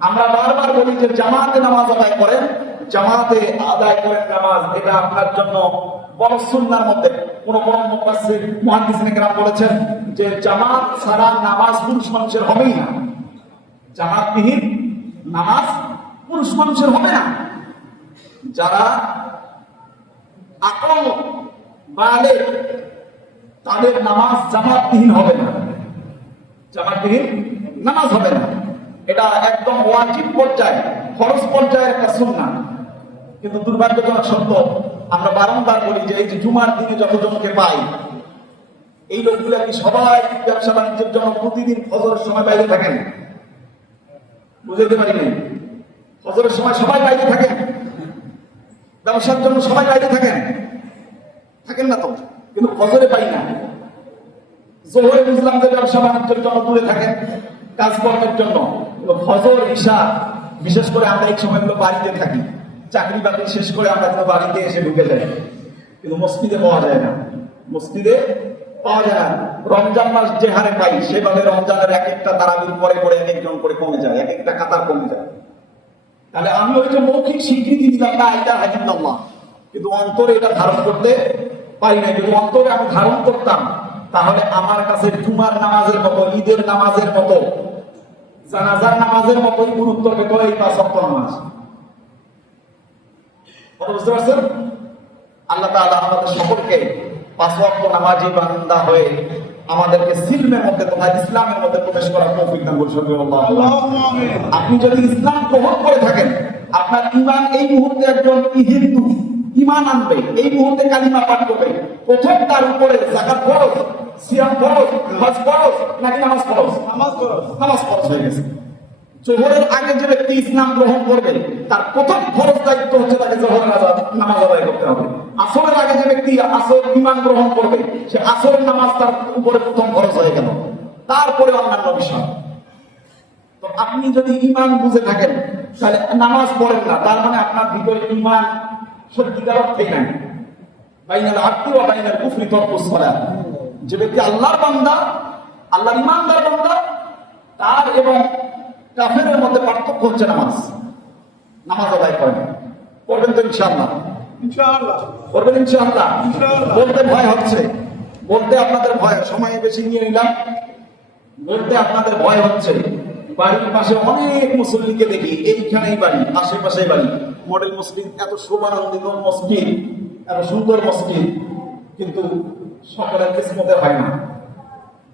আমরা বারবার বলি যে জামাতে নামাজ আদায় করেন, জামাতে আদায় করেন নামাজ, এটা আপনার জন্য বড় সুন্নার বলেছেন যে জামাত নামাজ হবেই না। নামাজ হবে না। যারা তাদের নামাজ জামাতবিহীন হবে না। জামাতবিহীন নামাজ হবে না। এটা একদম ওয়াজিব পর্যায়ে খরচ পর্যায়ের একটা সুন্না কিন্তু দুর্ভাগ্যজনক সত্য, আমরা বারংবার বলি যে এই যে জুমার দিনে যতজনকে পাই, এই লোকগুলা কি সবাই ব্যবসা বাণিজ্যের জন্য প্রতিদিন ফজরের সময় বাইরে থাকেন? বুঝাইতে পারি নাই? ফজরের সময় সবাই বাইরে থাকেন? ব্যবসার জন্য সবাই বাইরে থাকেন? থাকেন না তো, কিন্তু ফজরে পাই না। জোহরে বুঝলাম যে ব্যবসা বাণিজ্যের জন্য দূরে থাকেন। কাজকর্মের জন্য ফজর, ঈশা, বিশেষ করে আমরা এই সময়গুলো বাড়িতে থাকি। চাকরি বাকরি শেষ করে আমরা কিন্তু বাড়িতে এসে ঢুকে যাই। কিন্তু মসজিদে পাওয়া যায় না। মসজিদে পাওয়া যায় না। রমজান মাস যে হারে পাই সেভাবে রমজানের এক একটা তারাবির পরে পরে এক একজন করে কমে যায়, এক একটা কাতার কমে যায়। তাহলে আমি ওই যে মৌখিক স্বীকৃতি দিলাম না এটা হাজিন্দাল্লাহ কিন্তু অন্তরে এটা ধারণ করতে পারি না যদি অন্তরে আমি ধারণ করতাম, তাহলে আমার কাছে জুমার নামাজের মতো, ঈদের নামাজের মতো জানাজার নামাজের মতোই গুরুত্ব পেত এই পাঁচ অক্ট নামাজ। কথা বুঝতে পারছেন? আল্লাহ তাআলা আমাদের সকলকে পাঁচ ওয়াক্ত নামাজি বান্দা হয়ে আমাদেরকে সিলমের মধ্যে তথা ইসলামের মধ্যে প্রবেশ করার তৌফিক দান করুন আপনি যদি ইসলাম গ্রহণ করে থাকেন আপনার ইমান এই মুহূর্তে একজন হিন্দু ইমান আনবে এই মুহূর্তে কালিমা পাঠ করবে প্রথম তার উপরে জাকাত ফরজ সিয়াম ফরজ হজ ফরজ নাকি নামাজ ফরজ নামাজ নামাজ ফরজ হয়ে গেছে। জোহরের আগে যে ব্যক্তি ইসলাম গ্রহণ করবে তার প্রথম ফরজ দায়িত্ব হচ্ছে তাকে আজাদ নামাজ আদায় করতে হবে। আসরের আগে যে ব্যক্তি আসর ইমান গ্রহণ করবে সে আসরের নামাজ তার উপরে প্রথম ফরজ হয়ে গেল। তারপরে অন্যান্য বিষয়। তো আপনি যদি ইমান বুঝে থাকেন তাহলে নামাজ পড়েন না। তার মানে আপনার ভিতরে ইমান সত্যিকার অর্থেই নাই। বাইনাল ওয়া বাইনাল কুফরি সালাত। যে ব্যক্তি আল্লাহর বান্দা আল্লাহর ইমানদার বান্দা তার এবং কাফেরের মধ্যে পার্থক্য হচ্ছে নামাজ। নামাজ আদায় করেন। পড়বেন তো ইনশাআল্লাহ। করবেন ইনশাআল্লাহ। ইনশাআল্লাহ। বলতে ভয় হচ্ছে। বলতে আপনাদের ভয় সময় বেশি নিয়ে নিলাম। বলতে আপনাদের ভয় হচ্ছে। বাড়ির পাশে অনেক মুসল্লিকে দেখি এইখানেই বাড়ি আশেপাশে বাড়ি। মডেল মসজিদ এত শোভানন্দিত মসজিদ এত সুন্দর মসজিদ। কিন্তু সকলের কিসমতে হয় না।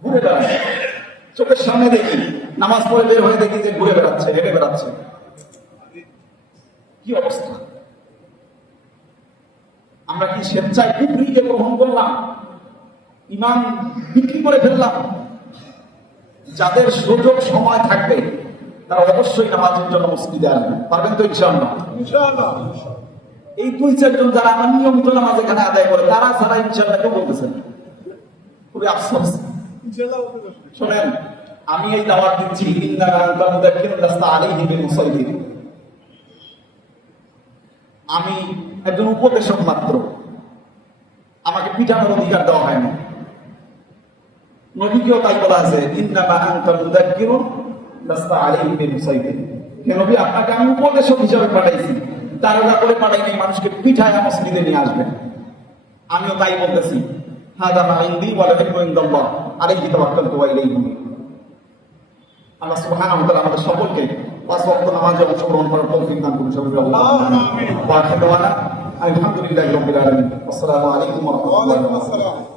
ঘুরে বেড়ায় চোখের সামনে দেখি, নামাজ পড়ে বের হয়ে দেখি যে ঘুরে বেড়াচ্ছে, হেঁটে বেড়াচ্ছে। কি অবস্থা? আমরা কি স্বেচ্ছায় কুফরিকে গ্রহণ করলাম? ইমান বিক্রি করে ফেললাম? যাদের সুযোগ সময় থাকবে, তারা অবশ্যই নামাজের জন্য মসজিদে আসবে। পারবেন তো ইনশাআল্লাহ ইনশাআল্লাহ। এই দুই, চারজন যারা আমার নিয়মিত নামাজ এখানে আদায় করে, তারা ছাড়া ইনশাআল্লাহ কেউ বলতেছেন খুবই আফসোস। শোনেন, আমি এই দাওয়াত দিচ্ছি, ইন্না আনতা মুদাক্কিরুন লাস্তা আলাইহি বিমুসাইদিন আমি একজন উপদেশক মাত্র। আমাকে পিটানোর অধিকার দেওয়া হয়নি। নবীকেও তাই বলা আছে, ইন্না আনতা মুদাক্কিরুন লাস্তা আলাইহি বিমুসাইদিন হে আপনাকে আমি উপদেশক হিসেবে পাঠাইছি। তারকা করে পাঠাইনি মানুষকে পিঠায় মসজিদে নিয়ে আসবেন আমিও তাই বলতেছি। হাদা মা ইনদি ওয়া লা ইলমু ইনদাল্লাহ আলাইহি তাওয়াক্কালতু ওয়া ইলাইহি উনীব আল্লাহ ওয়া তাআলা আমাদের সকলকে পাঁচ ওয়াক্ত নামাজে অংশগ্রহণ করার তৌফিক দান করুন সবাই আলহামদুলিল্লাহি রাব্বিল আলামিন। আসসালামু আলাইকুম ওয়া ওয়া রাহমাতুল্লাহি ওয়া বারাকাতুহু। আসসালাম।